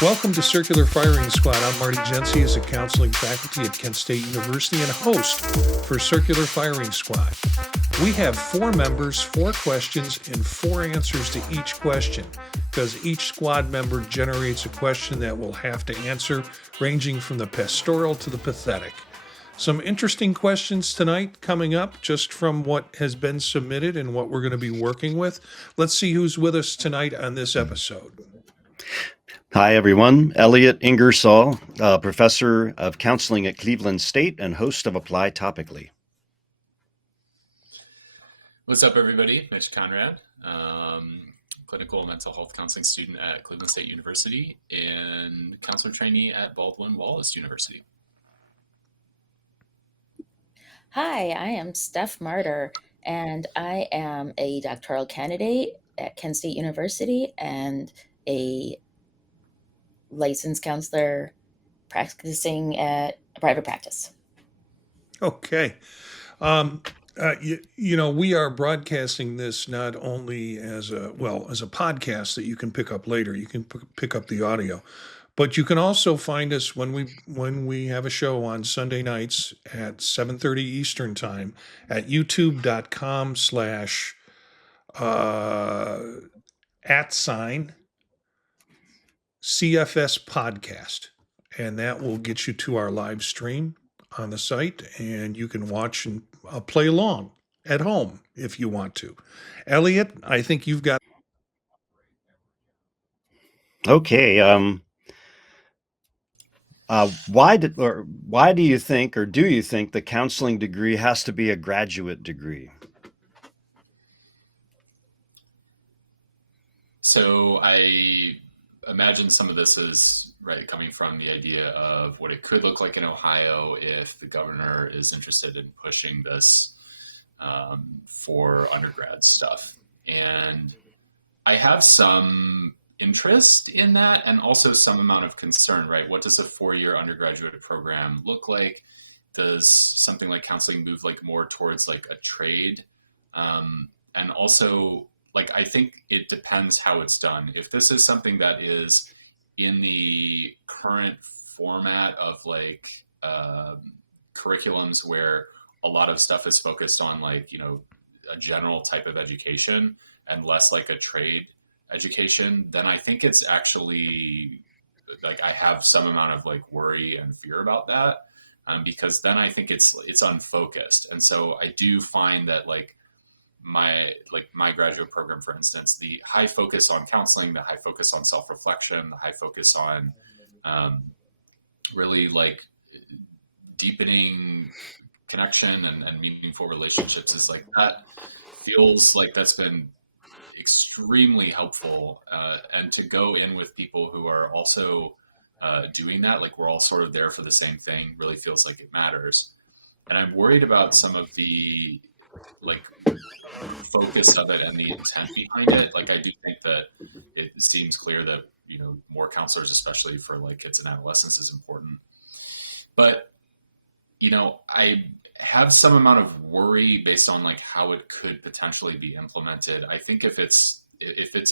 Welcome to Circular Firing Squad. I'm Marty Jency as a counseling faculty at Kent State University and a host for Circular Firing Squad. We have 4 members, 4 questions, and 4 answers to each question, because each squad member generates a question that we'll have to answer, ranging from the pastoral to the pathetic. Some interesting questions tonight coming up just from what has been submitted and what we're going to be working with. Let's see who's with us tonight on this episode. Hi, everyone. Elliott Ingersoll, professor of counseling at Cleveland State and host of Apply Topically. What's up, everybody? Mitch Conrad, clinical mental health counseling student at Cleveland State University and counselor trainee at Baldwin Wallace University. Hi, I am Steph Martyr, and I am a doctoral candidate at Kent State University and a licensed counselor practicing at a private practice. Okay. We are broadcasting this not only as a podcast that you can pick up later. You can pick up the audio, but you can also find us when we have a show on Sunday nights at 7:30 Eastern time at youtube.com/ @CFS podcast. And that will get you to our live stream on the site, and you can watch and play along at home if you want to. Elliott, I think you've got. Okay. Why do you think, or do you think the counseling degree has to be a graduate degree? So I imagine some of this is coming from the idea of what it could look like in Ohio if the governor is interested in pushing this for undergrad stuff. And I have some interest in that and also some amount of concern, right? What does a 4-year undergraduate program look like? Does something like counseling move more towards a trade? And also, I think it depends how it's done. If this is something that is in the current format of curriculums where a lot of stuff is focused on a general type of education and less a trade education, then I think it's actually I have some amount of worry and fear about that, because then I think it's unfocused. And so I do find that my graduate program, for instance, the high focus on counseling, the high focus on self-reflection, the high focus on really deepening connection and meaningful relationships is that feels that's been extremely helpful, and to go in with people who are also doing that, we're all sort of there for the same thing, really feels like it matters. And I'm worried about some of the focus of it and the intent behind it. I do think that it seems clear that more counselors, especially for kids and adolescents, is important. But I have some amount of worry based on how it could potentially be implemented. I think if it's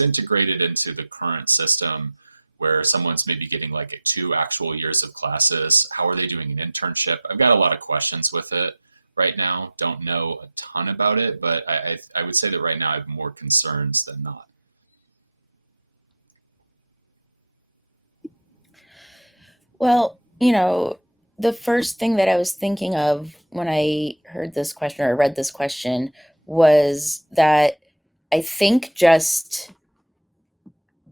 integrated into the current system where someone's maybe getting 2 actual years of classes, how are they doing an internship? I've got a lot of questions with it right now. Don't know a ton about it, but I would say that right now I have more concerns than not. Well, the first thing that I was thinking of when I heard this question or read this question was that I think just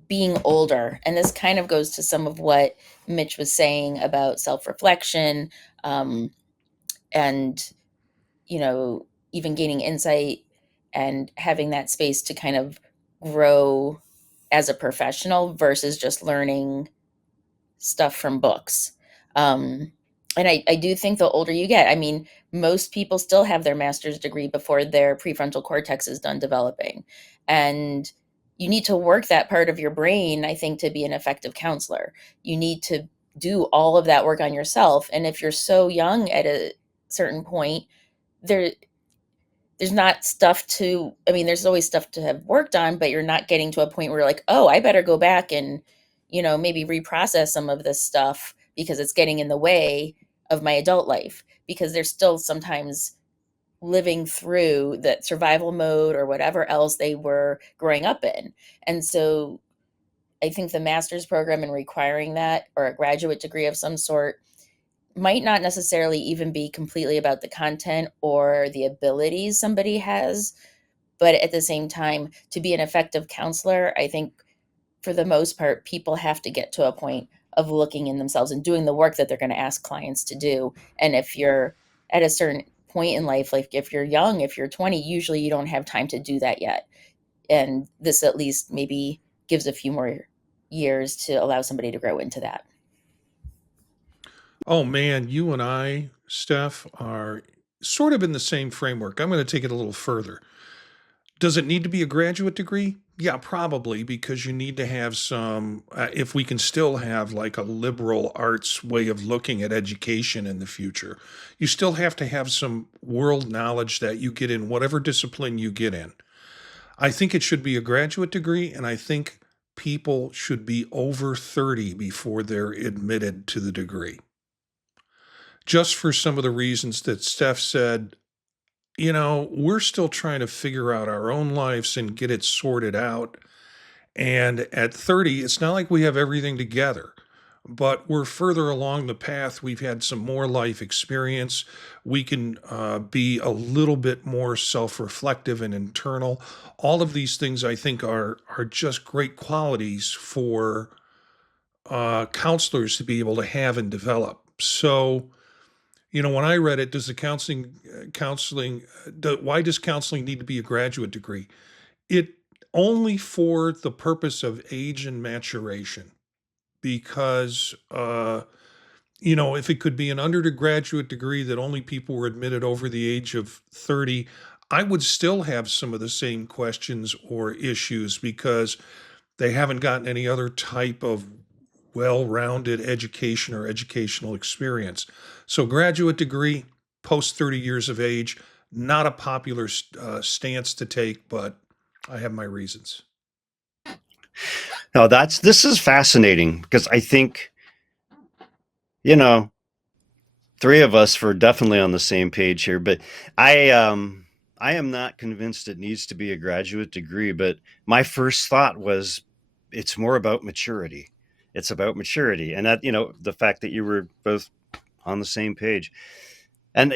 being older, and this kind of goes to some of what Mitch was saying about self-reflection, and even gaining insight and having that space to kind of grow as a professional versus just learning stuff from books. And I do think the older you get, most people still have their master's degree before their prefrontal cortex is done developing. And you need to work that part of your brain, I think, to be an effective counselor. You need to do all of that work on yourself. And if you're so young at a certain point, there's not stuff to, I mean, there's always stuff to have worked on, but you're not getting to a point where you're like, oh, I better go back and, maybe reprocess some of this stuff because it's getting in the way of my adult life, because there's still sometimes living through that survival mode or whatever else they were growing up in. And so I think the master's program and requiring that, or a graduate degree of some sort, might not necessarily even be completely about the content or the abilities somebody has. But at the same time, to be an effective counselor, I think for the most part, people have to get to a point of looking in themselves and doing the work that they're going to ask clients to do. And if you're at a certain point in life, like if you're young, if you're 20, usually you don't have time to do that yet. And this at least maybe gives a few more years to allow somebody to grow into that. Oh man, you and I, Steph, are sort of in the same framework. I'm going to take it a little further. Does it need to be a graduate degree? Yeah, probably, because you need to have some, if we can still have like a liberal arts way of looking at education in the future, you still have to have some world knowledge that you get in whatever discipline you get in. I think it should be a graduate degree, and I think people should be over 30 before they're admitted to the degree. Just for some of the reasons that Steph said, we're still trying to figure out our own lives and get it sorted out. And at 30, it's not like we have everything together, but we're further along the path. We've had some more life experience. We can be a little bit more self reflective and internal. All of these things, I think, are just great qualities for counselors to be able to have and develop. So, when I read it, does the why does counseling need to be a graduate degree? It only for the purpose of age and maturation, because, if it could be an undergraduate degree that only people were admitted over the age of 30, I would still have some of the same questions or issues because they haven't gotten any other type of well-rounded education or educational experience. So graduate degree, post 30 years of age, not a popular stance to take, but I have my reasons. No, this is fascinating because I think, you know, three of us were definitely on the same page here, but I am not convinced it needs to be a graduate degree, but my first thought was it's more about maturity. It's about maturity. And that, the fact that you were both on the same page. And,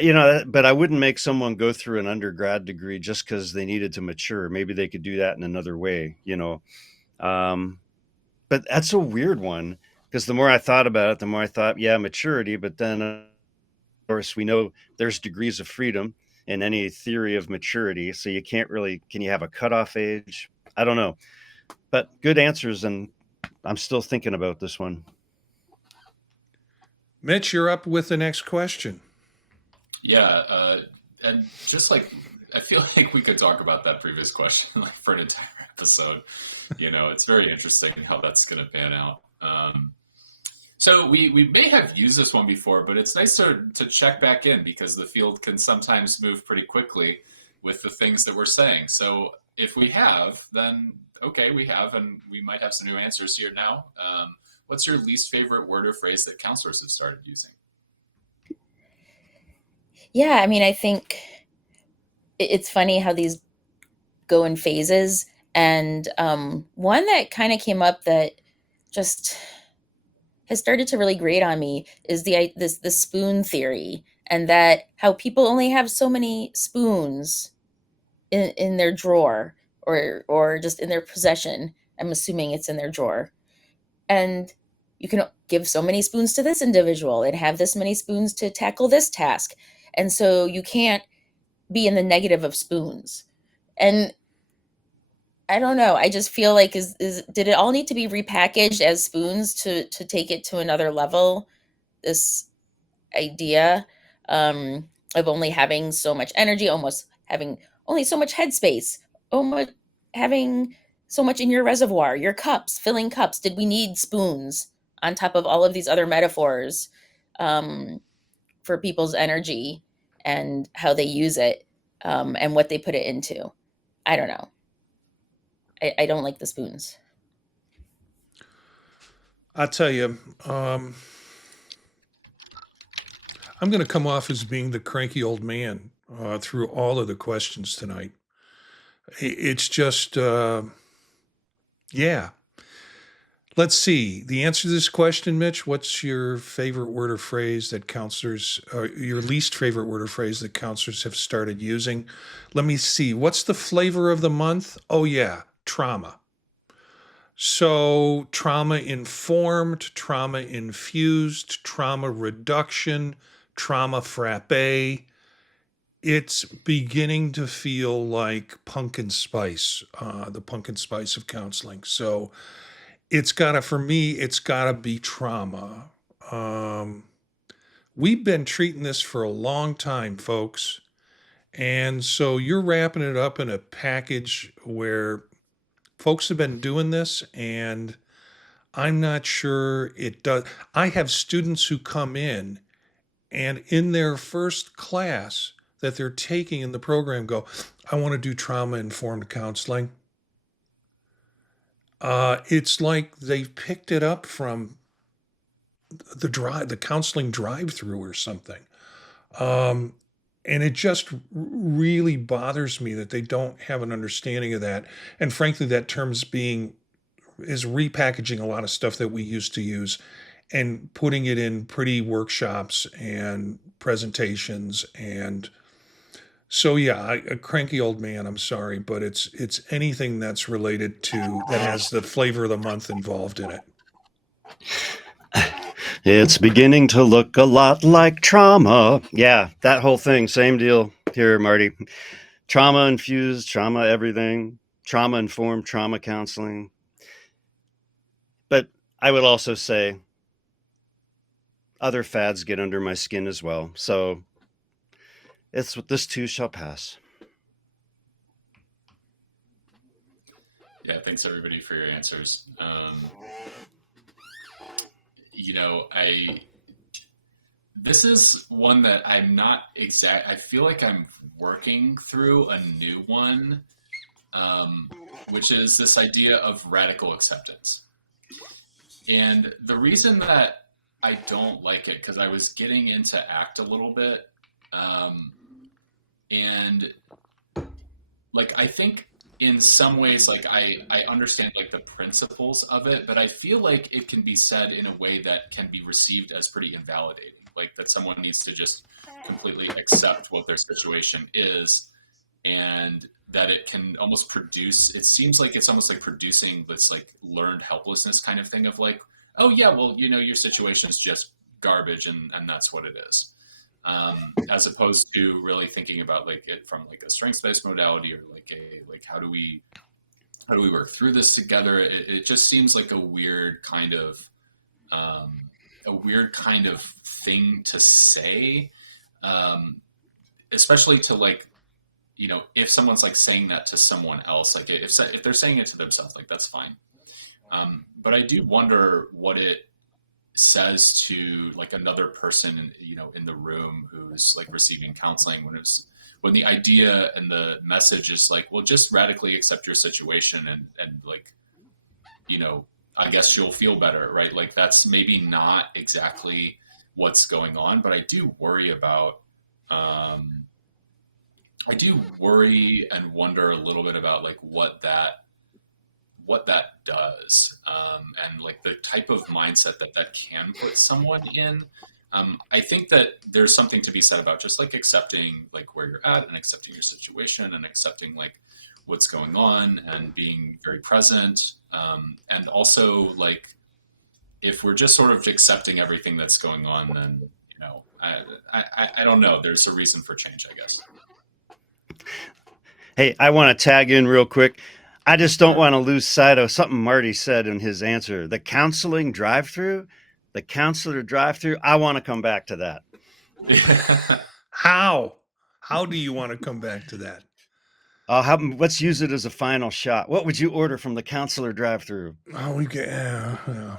but I wouldn't make someone go through an undergrad degree just because they needed to mature. Maybe they could do that in another way. Um, but that's a weird one because the more I thought about it, the more I thought, yeah, maturity. But then, of course, we know there's degrees of freedom in any theory of maturity. So you can't really, can you have a cutoff age? I don't know. But good answers. And I'm still thinking about this one. Mitch, you're up with the next question. Yeah, and just like I feel like we could talk about that previous question like for an entire episode. It's very interesting how that's going to pan out. So we may have used this one before, but it's nice to check back in because the field can sometimes move pretty quickly with the things that we're saying. So if we have, then okay, we have, and we might have some new answers here now. What's your least favorite word or phrase that counselors have started using? Yeah, I mean, I think it's funny how these go in phases. And one that kind of came up that just has started to really grate on me is the spoon theory, and that how people only have so many spoons in their drawer, or just in their possession. I'm assuming it's in their drawer. And you can give so many spoons to this individual and have this many spoons to tackle this task. And so you can't be in the negative of spoons. And I don't know. I just feel like is did it all need to be repackaged as spoons to take it to another level? This idea of only having so much energy, almost having only so much headspace, almost having so much in your reservoir, your cups, filling cups. Did we need spoons on top of all of these other metaphors um, for people's energy and how they use it? and what they put it into. I don't know. I don't like the spoons. I'll tell you, I'm going to come off as being the cranky old man through all of the questions tonight. It's just, yeah. Let's see. The answer to this question, Mitch, what's your favorite word or phrase that counselors, or your least favorite word or phrase that counselors have started using? Let me see. What's the flavor of the month? Oh, yeah, trauma. So, trauma informed, trauma infused, trauma reduction, trauma frappé. It's beginning to feel like pumpkin spice, the pumpkin spice of counseling. So, for me, it's gotta be trauma. Um, we've been treating this for a long time, folks. And so you're wrapping it up in a package where folks have been doing this, and I'm not sure it does. I have students who come in their first class that they're taking in the program go, I want to do trauma informed counseling. It's like they've picked it up from the counseling drive-through or something. Um, and it just really bothers me that they don't have an understanding of that. And frankly, that term's is repackaging a lot of stuff that we used to use and putting it in pretty workshops and presentations. And so, yeah, a cranky old man, I'm sorry, but it's anything that's related to that has the flavor of the month involved in it. It's beginning to look a lot like trauma. Yeah, that whole thing. Same deal here, Marty. Trauma infused, trauma everything, trauma informed, trauma counseling. But I would also say other fads get under my skin as well. So it's what this too shall pass. Yeah, thanks everybody for your answers. This is one that I'm not exact. I feel like I'm working through a new one, which is this idea of radical acceptance. And the reason that I don't like it, because I was getting into ACT a little bit, and like I think in some ways, like I understand like the principles of it, but I feel like it can be said in a way that can be received as pretty invalidating. Like that someone needs to just completely accept what their situation is, and that it can almost produce, it seems like it's almost like producing this like learned helplessness kind of thing of like, oh yeah, well, your situation is just garbage and that's what it is. As opposed to really thinking about like it from like a strengths-based modality or like how do we work through this together? It just seems like a weird kind of thing to say, especially to like, if someone's like saying that to someone else, like if they're saying it to themselves, like that's fine. But I do wonder what it says to like another person, in the room who's like receiving counseling when the idea and the message is like, well, just radically accept your situation and like, I guess you'll feel better, right? Like that's maybe not exactly what's going on, but I do worry about, I do worry and wonder a little bit about like what that does, and like the type of mindset that can put someone in. I think that there's something to be said about just like accepting like where you're at and accepting your situation and accepting like what's going on and being very present. And also like, if we're just sort of accepting everything that's going on, then, I don't know. There's a reason for change, I guess. Hey, I want to tag in real quick. I just don't want to lose sight of something Marty said in his answer. The counseling drive-through, the counselor drive-through. I want to come back to that. How do you want to come back to that? Let's use it as a final shot. What would you order from the counselor drive-through? Oh, we get. Yeah.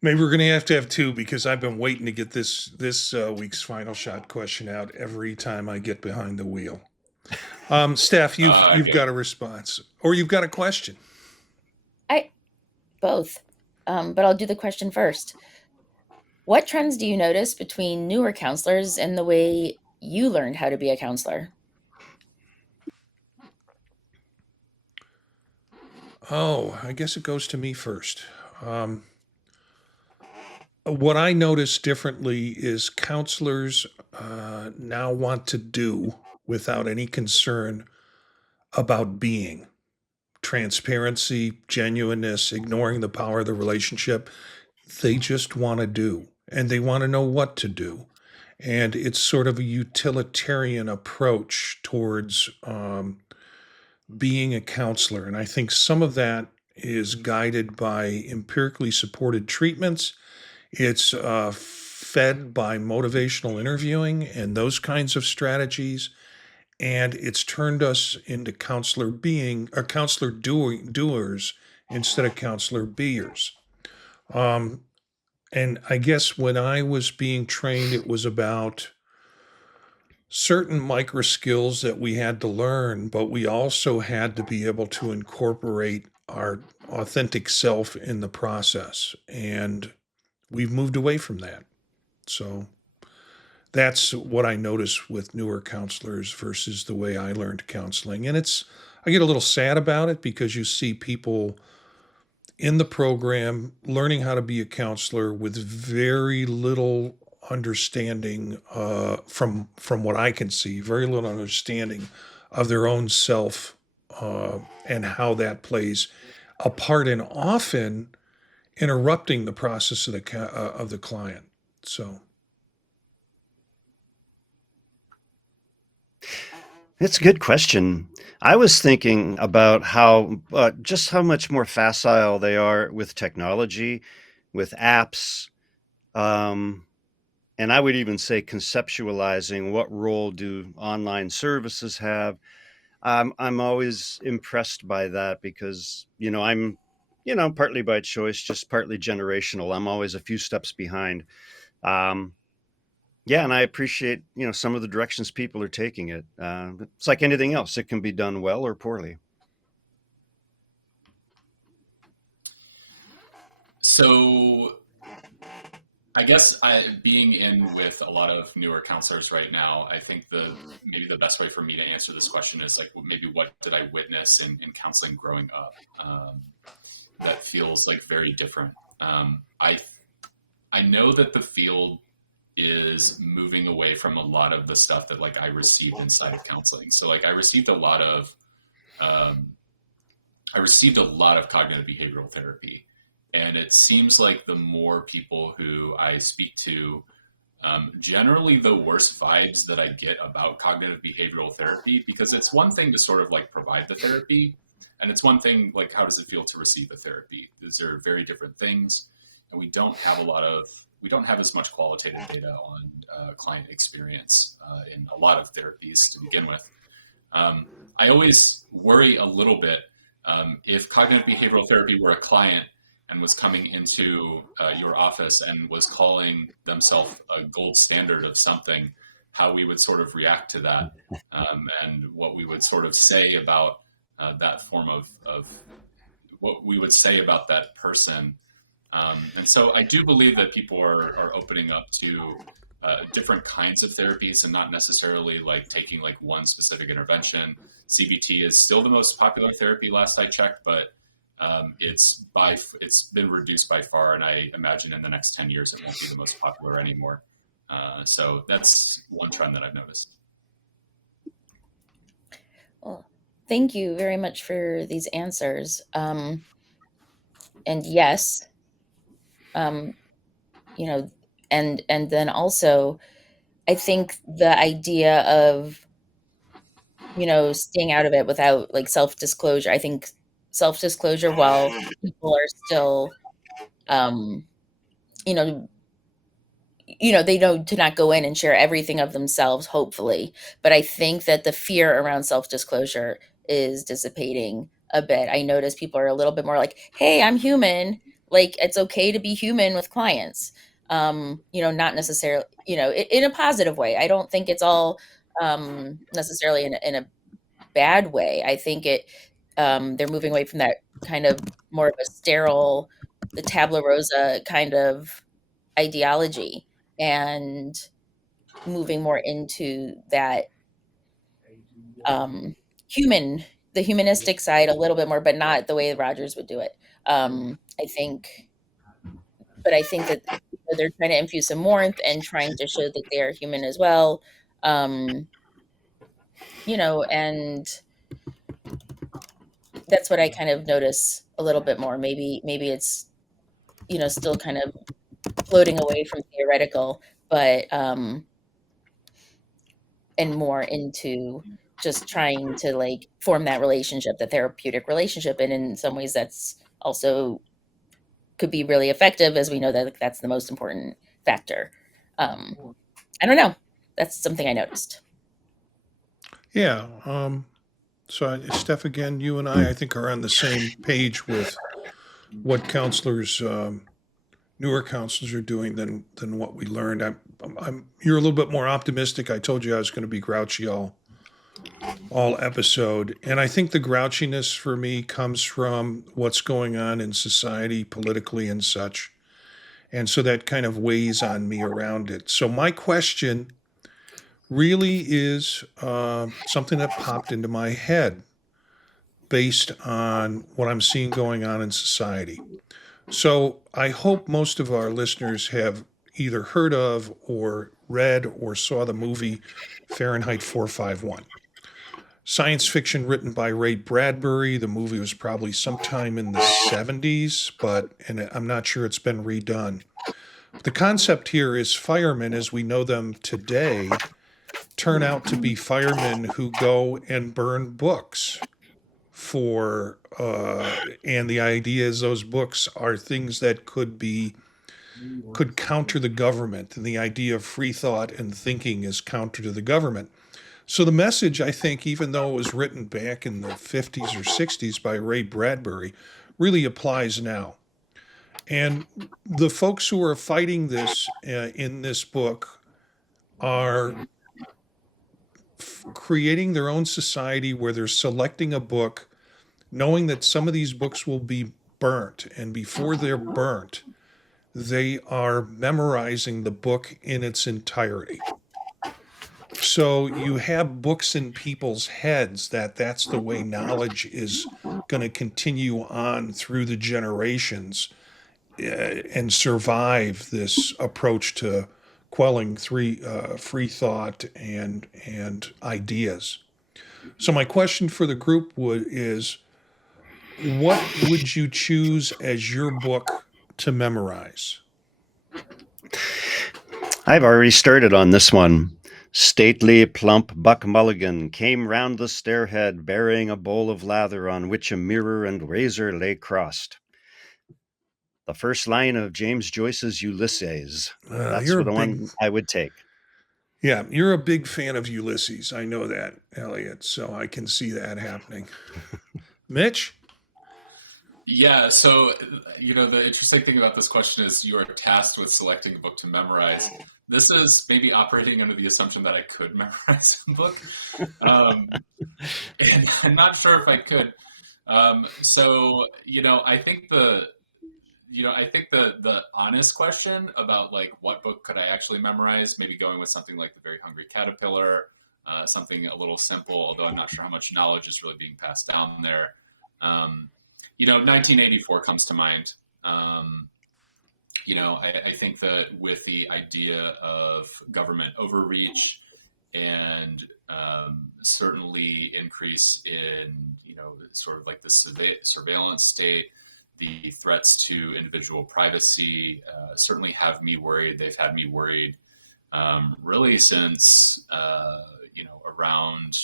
Maybe we're going to have two because I've been waiting to get this week's final shot question out every time I get behind the wheel. Steph, you've Okay. got a response or you've got a question. I both, but I'll do the question first. What trends do you notice between newer counselors and the way you learned how to be a counselor? Oh, I guess it goes to me first. Um, what I notice differently is counselors now want to do without any concern about being transparency, genuineness, ignoring the power of the relationship. They just want to do and they want to know what to do. And it's sort of a utilitarian approach towards being a counselor. And I think some of that is guided by empirically supported treatments. It's fed by motivational interviewing and those kinds of strategies. And it's turned us into counselor being or counselor doers instead of counselor beers. Um, and I guess when I was being trained, it was about certain micro skills that we had to learn, but we also had to be able to incorporate our authentic self in the process. And we've moved away from that. So that's what I notice with newer counselors versus the way I learned counseling. And I get a little sad about it because you see people in the program learning how to be a counselor with very little understanding from what I can see, very little understanding of their own self and how that plays a part in often interrupting the process of the client. So It's a good question. I was thinking about how just how much more facile they are with technology, with apps, um, and I would even say conceptualizing what role do online services have. I'm always impressed by that because I'm partly by choice, just partly generational. I'm always a few steps behind. Um, yeah, and I appreciate some of the directions people are taking it. It's like anything else; it can be done well or poorly. So I guess being in with a lot of newer counselors right now, I think maybe the best way for me to answer this question is like maybe what did I witness in counseling growing up that feels like very different. I know that the field is moving away from a lot of the stuff that like I received inside of counseling. So like um, I received a lot of cognitive behavioral therapy. And it seems like the more people who I speak to, generally the worst vibes that I get about cognitive behavioral therapy, because it's one thing to sort of like provide the therapy, and it's one thing like how does it feel to receive the therapy? These are very different things, and we don't have as much qualitative data on client experience in a lot of therapies to begin with. I always worry a little bit if cognitive behavioral therapy were a client and was coming into your office and was calling themselves a gold standard of something, how we would sort of react to that and what we would sort of say about that form of what we would say about that person. And so I do believe that people are opening up to different kinds of therapies and not necessarily like taking like one specific intervention. CBT is still the most popular therapy last I checked, but it's been reduced by far, and I imagine in the next 10 years it won't be the most popular anymore. So that's one trend that I've noticed. Well, thank you very much for these answers. And yes, um, you know, and then also, I think the idea of staying out of it without like self disclosure. I think self disclosure, while people are still, um, you know, they know to not go in and share everything of themselves, hopefully. But I think that the fear around self disclosure is dissipating a bit. I notice people are a little bit more like, hey, I'm human. like it's okay to be human with clients. Not necessarily, in a positive way. I don't think it's all necessarily in a bad way. I think they're moving away from that kind of more of a sterile, the tabula rasa kind of ideology, and moving more into that um, human, the humanistic side a little bit more, but not the way Rogers would do it. I think, but I think that they're trying to infuse some warmth and trying to show that they are human as well. Um, and that's what I kind of notice a little bit more. Maybe it's, still kind of floating away from theoretical, but and more into just trying to like form that relationship, that therapeutic relationship. And in some ways that's also could be really effective, as we know that that's the most important factor. I don't know. That's something I noticed. Yeah. So, Steph, again, you and I think, are on the same page with what counselors, newer counselors, are doing than what we learned. You're a little bit more optimistic. I told you I was going to be grouchy all episode, and I think the grouchiness for me comes from what's going on in society politically and such, and so that kind of weighs on me around it. So my question really is something that popped into my head based on what I'm seeing going on in society. So I hope most of our listeners have either heard of or read or saw the movie Fahrenheit 451. Science fiction written by Ray Bradbury. The movie was probably sometime in the 70s, and I'm not sure it's been redone. The concept here is firemen, as we know them today, turn out to be firemen who go and burn books and the idea is those books are things that could counter the government, and the idea of free thought and thinking is counter to the government. So the message, I think, even though it was written back in the 50s or 60s by Ray Bradbury, really applies now. And the folks who are fighting this in this book are creating their own society where they're selecting a book, knowing that some of these books will be burnt. And before they're burnt, they are memorizing the book in its entirety. So you have books in people's heads that's the way knowledge is going to continue on through the generations and survive this approach to quelling free thought and ideas. So my question for the group is, what would you choose as your book to memorize? I've already started on this one. Stately, plump Buck Mulligan came round the stairhead bearing a bowl of lather on which a mirror and razor lay crossed. The first line of James Joyce's Ulysses. That's the one I would take. Yeah, you're a big fan of Ulysses. I know that, Elliott, so I can see that happening. Mitch? Yeah, so, the interesting thing about this question is you are tasked with selecting a book to memorize. This is maybe operating under the assumption that I could memorize a book. And I'm not sure if I could. I think the honest question about like what book could I actually memorize, maybe going with something like The Very Hungry Caterpillar, something a little simple, although I'm not sure how much knowledge is really being passed down there. 1984 comes to mind. I think that with the idea of government overreach and certainly increase in, sort of like the surveillance state, the threats to individual privacy certainly have me worried. They've had me worried really since, around,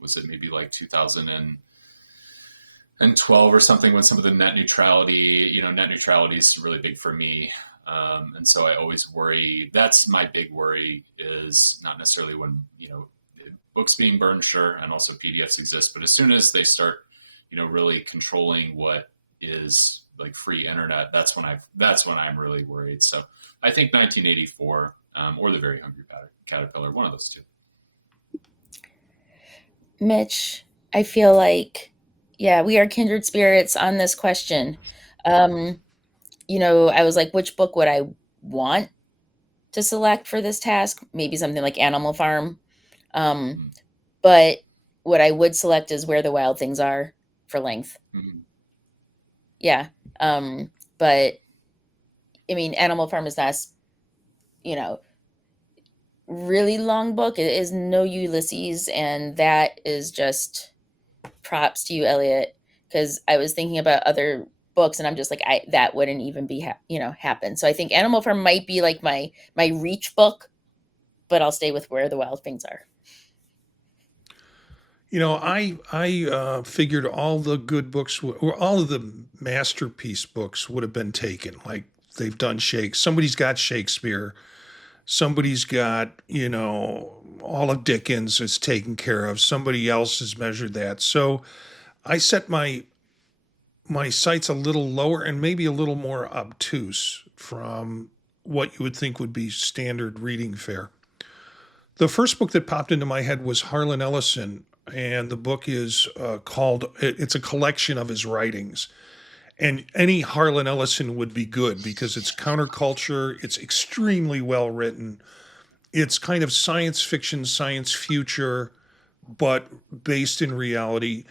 was it maybe like 2012 or something, when some of the net neutrality is really big for me. And so I always worry, that's my big worry, is not necessarily when, books being burned, sure, and also PDFs exist, but as soon as they start, really controlling what is like free internet, that's when I'm really worried. So I think 1984 or The Very Hungry Caterpillar, one of those two. Mitch, I feel like, yeah, we are kindred spirits on this question. Um, I was like, which book would I want to select for this task? Maybe something like Animal Farm. Um, Mm-hmm. but what I would select is Where the Wild Things Are for length. Mm-hmm. Yeah. But I mean, Animal Farm is not, you know, really long book. It is no Ulysses, and that is just props to you, Elliott, because I was thinking about other books, and I'm just like, I that wouldn't even be happen. So I think Animal Farm might be like my reach book, but I'll stay with Where the Wild Things Are. I figured all the good books or all of the masterpiece books would have been taken. Like they've done somebody's got Shakespeare, somebody's got all of Dickens is taken care of. Somebody else has measured that. So I set my sights a little lower and maybe a little more obtuse from what you would think would be standard reading fare. The first book that popped into my head was Harlan Ellison, and the book is it's a collection of his writings. And any Harlan Ellison would be good because it's counterculture, it's extremely well written, it's kind of science fiction, science future, but based in reality.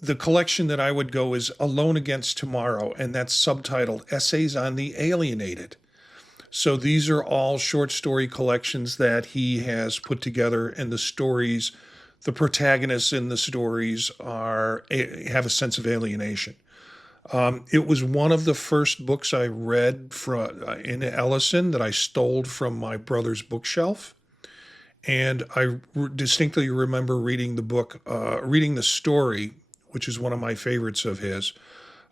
The collection that I would go is Alone Against Tomorrow, and that's subtitled Essays on the Alienated. So these are all short story collections that he has put together, and the protagonists in the stories have a sense of alienation. It was one of the first books I read in Ellison that I stole from my brother's bookshelf, and I distinctly remember reading the book, reading the story, which is one of my favorites of his.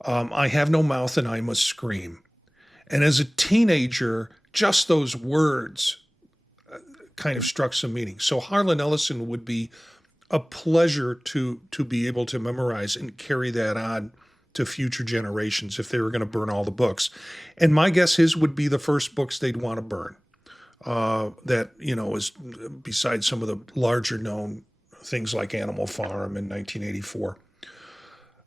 I have no mouth and I must scream. And as a teenager, just those words kind of struck some meaning. So Harlan Ellison would be a pleasure to be able to memorize and carry that on to future generations if they were going to burn all the books. And my guess his would be the first books they'd want to burn. That is besides some of the larger known things like Animal Farm in 1984.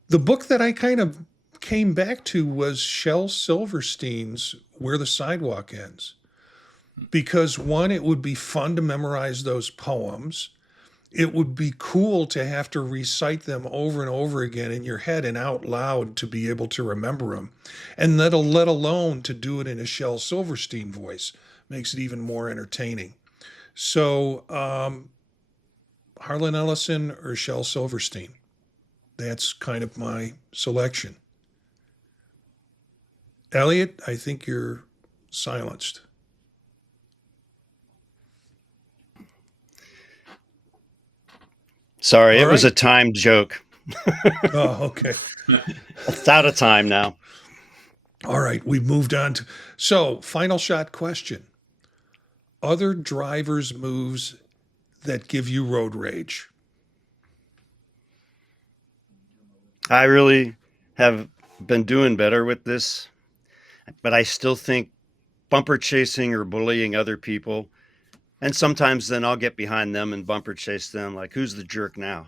The book that I kind of came back to was Shel Silverstein's Where the Sidewalk Ends. Because one, it would be fun to memorize those poems. It would be cool to have to recite them over and over again in your head and out loud to be able to remember them. And let alone to do it in a Shel Silverstein voice makes it even more entertaining. So, Harlan Ellison or Shel Silverstein? That's kind of my selection. Elliott, I think you're silenced. Sorry, All it was right. a timed joke. Oh, okay. It's out of time now. All right, we've moved on to final shot question. Other drivers' moves that give you road rage. I really have been doing better with this, but I still think bumper chasing or bullying other people. And sometimes then I'll get behind them and bumper chase them. Like, who's the jerk now?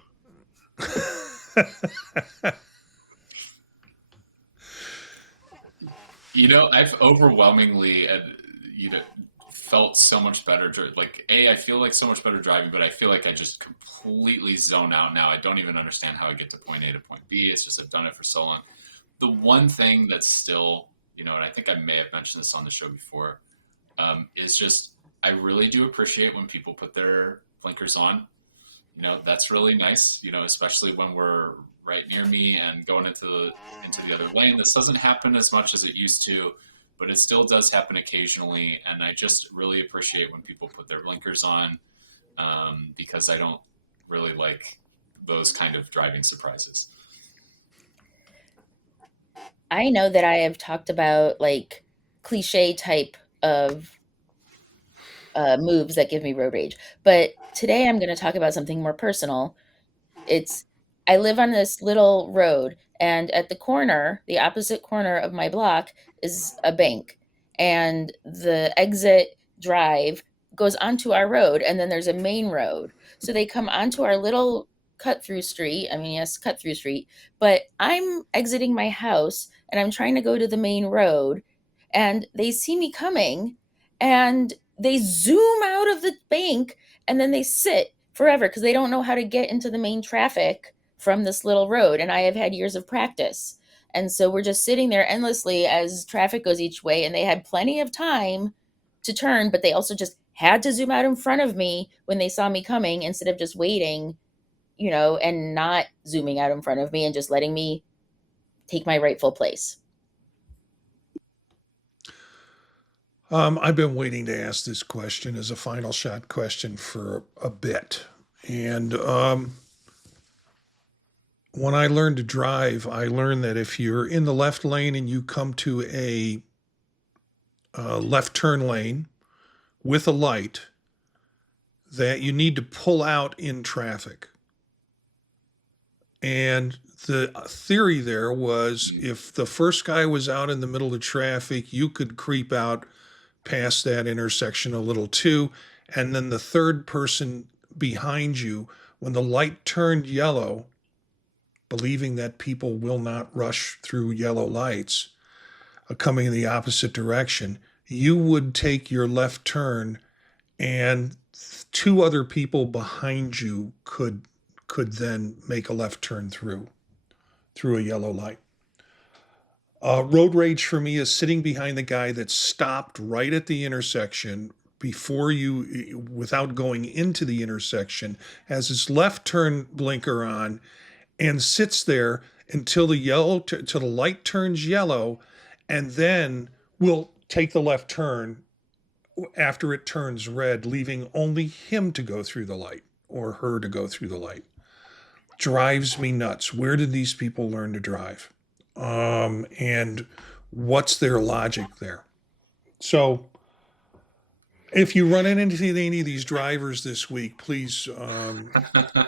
I've overwhelmingly, felt so much better. Like, I feel like so much better driving, but I feel like I just completely zone out now. I don't even understand how I get to point A to point B. It's just I've done it for so long. The one thing that's still, and I think I may have mentioned this on the show before, is just I really do appreciate when people put their blinkers on. That's really nice. Especially when we're right near me and going into the other lane. This doesn't happen as much as it used to, but it still does happen occasionally. And I just really appreciate when people put their blinkers on, because I don't really like those kind of driving surprises. I know that I have talked about like cliche type of moves that give me road rage, but today I'm going to talk about something more personal. It's I live on this little road, and at the corner, the opposite corner of my block, is a bank. And the exit drive goes onto our road, and then there's a main road. So they come onto our little cut through street. I mean, yes, cut through street, but I'm exiting my house and I'm trying to go to the main road, and they see me coming and they zoom out of the bank, and then they sit forever because they don't know how to get into the main traffic from this little road. And I have had years of practice. And so we're just sitting there endlessly as traffic goes each way, and they had plenty of time to turn, but they also just had to zoom out in front of me when they saw me coming instead of just waiting, and not zooming out in front of me and just letting me take my rightful place. I've been waiting to ask this question as a final shot question for a bit. And when I learned to drive, I learned that if you're in the left lane and you come to a left turn lane with a light, that you need to pull out in traffic. And the theory there was if the first guy was out in the middle of traffic, you could creep out past that intersection a little too. And then the third person behind you, when the light turned yellow, believing that people will not rush through yellow lights, coming in the opposite direction, you would take your left turn, and two other people behind you could then make a left turn through a yellow light. Road rage for me is sitting behind the guy that stopped right at the intersection before you, without going into the intersection, has his left turn blinker on and sits there until till the light turns yellow, and then will take the left turn after it turns red, leaving only him to go through the light or her to go through the light. Drives me nuts. Where did these people learn to drive? And what's their logic there? So if you run into any of these drivers this week, please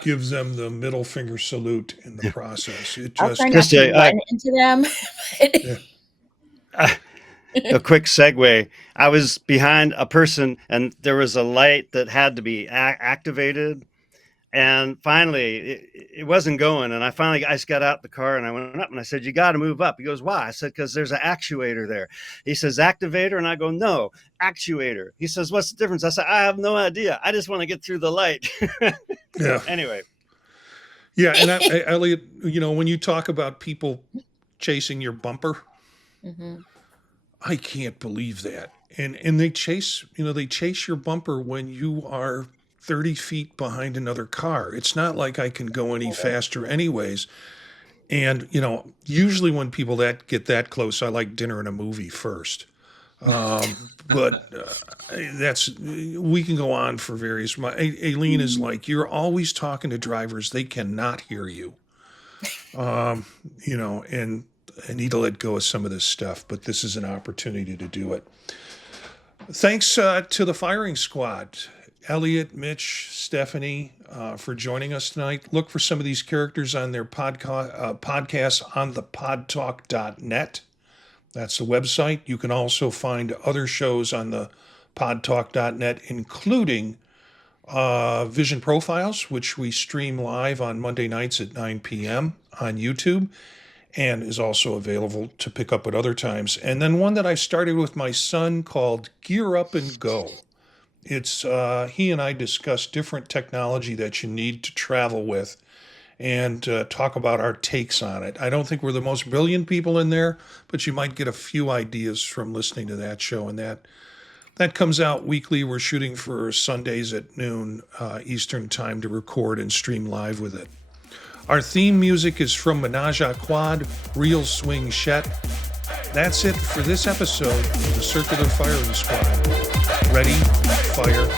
give them the middle finger salute in the process. I'll try not to run into them. A quick segue. I was behind a person, and there was a light that had to be activated. And finally, it wasn't going. And I just got out the car and I went up and I said, "You got to move up." He goes, "Why?" I said, "Because there's an actuator there." He says, "Activator?" And I go, "No, actuator." He says, "What's the difference?" I said, "I have no idea. I just want to get through the light." Yeah. Anyway. Yeah. And Elliott, when you talk about people chasing your bumper, I can't believe that. And they chase your bumper when you are 30 feet behind another car. It's not like I can go any faster anyways. And, usually when people get that close, I like dinner and a movie first. But we can go on for various. Aileen is like, you're always talking to drivers. They cannot hear you. And I need to let go of some of this stuff, but this is an opportunity to do it. Thanks to the firing squad. Elliott, Mitch, Stephanie, for joining us tonight. Look for some of these characters on their podcasts on the podtalk.net. That's the website. You can also find other shows on the podtalk.net, including Vision Profiles, which we stream live on Monday nights at 9 p.m. on YouTube, and is also available to pick up at other times. And then one that I started with my son called Gear Up and Go. It's he and I discuss different technology that you need to travel with and talk about our takes on it. I don't think we're the most brilliant people in there, but you might get a few ideas from listening to that show. And that comes out weekly. We're shooting for Sundays at noon Eastern time to record and stream live with it. Our theme music is from Menage-a-Quad, Real Swing Shet. That's it for this episode of the Circular Firing Squad. Ready, fire,